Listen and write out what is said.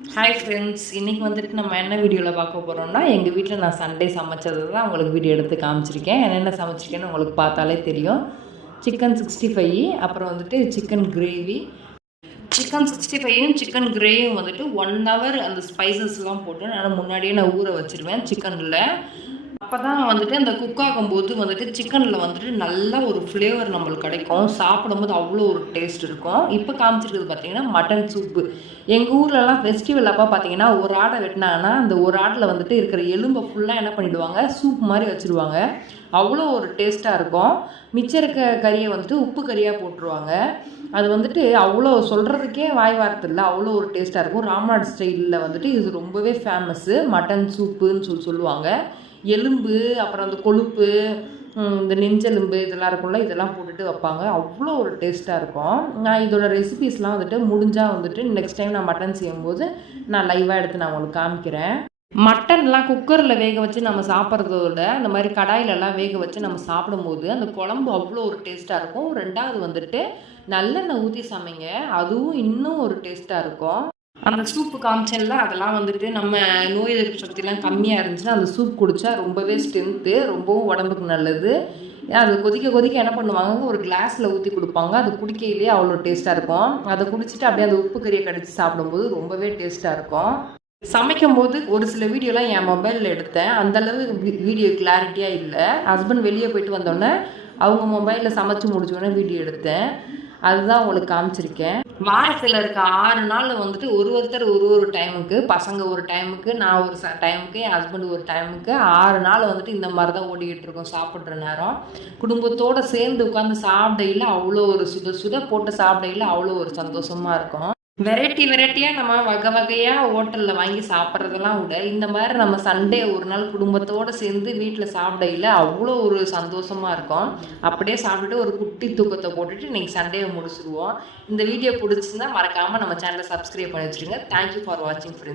Hi friends, இன்றைக்கி வந்துட்டு நம்ம என்ன வீடியோவில் பார்க்க போகிறோம்னா, எங்கள் வீட்டில் நான் சண்டே சமைச்சது தான் உங்களுக்கு வீடியோ எடுத்து காமிச்சிருக்கேன். என்னென்ன சமைச்சிருக்கேன்னு உங்களுக்கு பார்த்தாலே தெரியும். சிக்கன் 65, அப்புறம் வந்துட்டு சிக்கன் கிரேவி. சிக்கன் 65யும் சிக்கன் கிரேவியும் வந்துட்டு 1 ஹவர் அந்த ஸ்பைசஸ்லாம் போட்டு நான் முன்னாடியே ஊற வச்சுருவேன் சிக்கனில். அப்போ தான் வந்துட்டு அந்த குக் ஆகும்போது வந்துட்டு சிக்கனில் வந்துட்டு நல்ல ஒரு ஃப்ளேவர் நம்மளுக்கு கிடைக்கும். சாப்பிடும்போது அவ்வளோ ஒரு டேஸ்ட் இருக்கும். இப்போ காமிச்சிருக்கிறது பார்த்தீங்கன்னா மட்டன் சூப்பு. எங்கள் ஊர்லலாம் ஃபெஸ்டிவல் அப்போ பார்த்தீங்கன்னா ஒரு ஆடை வெட்டினாங்கன்னா அந்த ஒரு ஆட்டில் வந்துட்டு இருக்கிற எலும்பை ஃபுல்லாக என்ன பண்ணிவிடுவாங்க, சூப் மாதிரி வச்சுருவாங்க. அவ்வளோ ஒரு டேஸ்ட்டாக இருக்கும். மிச்சம் இருக்க கறியை வந்துட்டு உப்பு கறியாக போட்டுருவாங்க. அது வந்துட்டு அவ்வளோ சொல்கிறதுக்கே வாய் வார்த்தை, அவ்வளோ ஒரு டேஸ்ட்டாக இருக்கும். ராம்நாட் ஸ்டைலில் வந்துட்டு இது ரொம்பவே ஃபேமஸ்ஸு. மட்டன் சூப்புன்னு சொல்லுவாங்க. எலும்பு, அப்புறம் அந்த கொழுப்பு, இந்த நெஞ்செலும்பு இதெல்லாம் இருக்கும்ல, இதெல்லாம் போட்டுட்டு வைப்பாங்க. அவ்வளோ ஒரு டேஸ்ட்டாக இருக்கும். நான் இதோட ரெசிபீஸ்லாம் வந்துட்டு முடிஞ்சால் வந்துட்டு நெக்ஸ்ட் டைம் நான் மட்டன் செய்யும்போது நான் லைவாக எடுத்து நான் உங்களுக்கு காமிக்கிறேன். மட்டன்லாம் குக்கரில் வேக வச்சு நம்ம சாப்பிட்றதோட இந்த மாதிரி கடாயிலெல்லாம் வேக வச்சு நம்ம சாப்பிடும்போது அந்த குழம்பு அவ்வளோ ஒரு டேஸ்ட்டாக இருக்கும். 2வது வந்துட்டு நல்லெண்ணெய் ஊற்றி சமைங்க, அதுவும் இன்னும் ஒரு டேஸ்ட்டாக இருக்கும். அந்த சூப்பு காமிச்சேன்ல, அதெல்லாம் வந்துட்டு நம்ம நோய் எதிர்ப்பு சக்திலாம் கம்மியாக இருந்துச்சுன்னா அந்த சூப் குடித்தா ரொம்பவே ஸ்ட்ரென்த்து, ரொம்பவும் உடம்புக்கு நல்லது. அது கொதிக்க கொதிக்க என்ன பண்ணுவாங்க, ஒரு கிளாஸில் ஊற்றி கொடுப்பாங்க. அது குடிக்கையிலேயே அவ்வளோ டேஸ்ட்டாக இருக்கும். அதை குடிச்சிட்டு அப்படியே அந்த உப்பு கறியை கடிச்சு சாப்பிடும்போது ரொம்பவே டேஸ்ட்டாக இருக்கும். சமைக்கும்போது ஒரு சில வீடியோலாம் என் மொபைலில் எடுத்தேன். அந்தளவு வீடியோ கிளாரிட்டியாக இல்லை. ஹஸ்பண்ட் வெளியே போயிட்டு வந்தோடனே அவங்க மொபைலில் சமைச்சு முடிச்சோடனே வீடியோ எடுத்தேன். அதுதான் உங்களுக்கு காமிச்சிருக்கேன். வாரத்தில் இருக்க 6 நாள் வந்துட்டு ஒருத்தர் ஒரு டைமுக்கு, பசங்க ஒரு டைமுக்கு, நான் ஒரு டைமுக்கு, என் ஹஸ்பண்ட் ஒரு டைமுக்கு 6 நாள் வந்துட்டு இந்த மாதிரி தான் ஓடிக்கிட்டு இருக்கோம். சாப்பிட்ற நேரம் குடும்பத்தோடு சேர்ந்து உட்காந்து சாப்பிடையில் அவ்வளோ ஒரு சுட சுட போட்டு சாப்பிடையில் அவ்வளோ ஒரு சந்தோஷமாக இருக்கும். வெரைட்டியாக நம்ம வகை வகையாக ஹோட்டலில் வாங்கி சாப்பிட்றதெல்லாம் விட இந்த மாதிரி நம்ம சண்டே ஒரு நாள் குடும்பத்தோடு சேர்ந்து வீட்டில் சாப்பிடையில் அவ்வளோ ஒரு சந்தோஷமாக இருக்கும். அப்படியே சாப்பிட்டுட்டு ஒரு குட்டி தூக்கத்தை போட்டுட்டு இன்றைக்கி சண்டேவை முடிச்சுடுவோம். இந்த வீடியோ பிடிச்சிருந்தா மறக்காமல் நம்ம சேனலை சப்ஸ்கிரைப் பண்ணி வச்சுருங்க. தேங்க்யூ ஃபார் வாட்சிங் ஃப்ரெண்ட்ஸ்.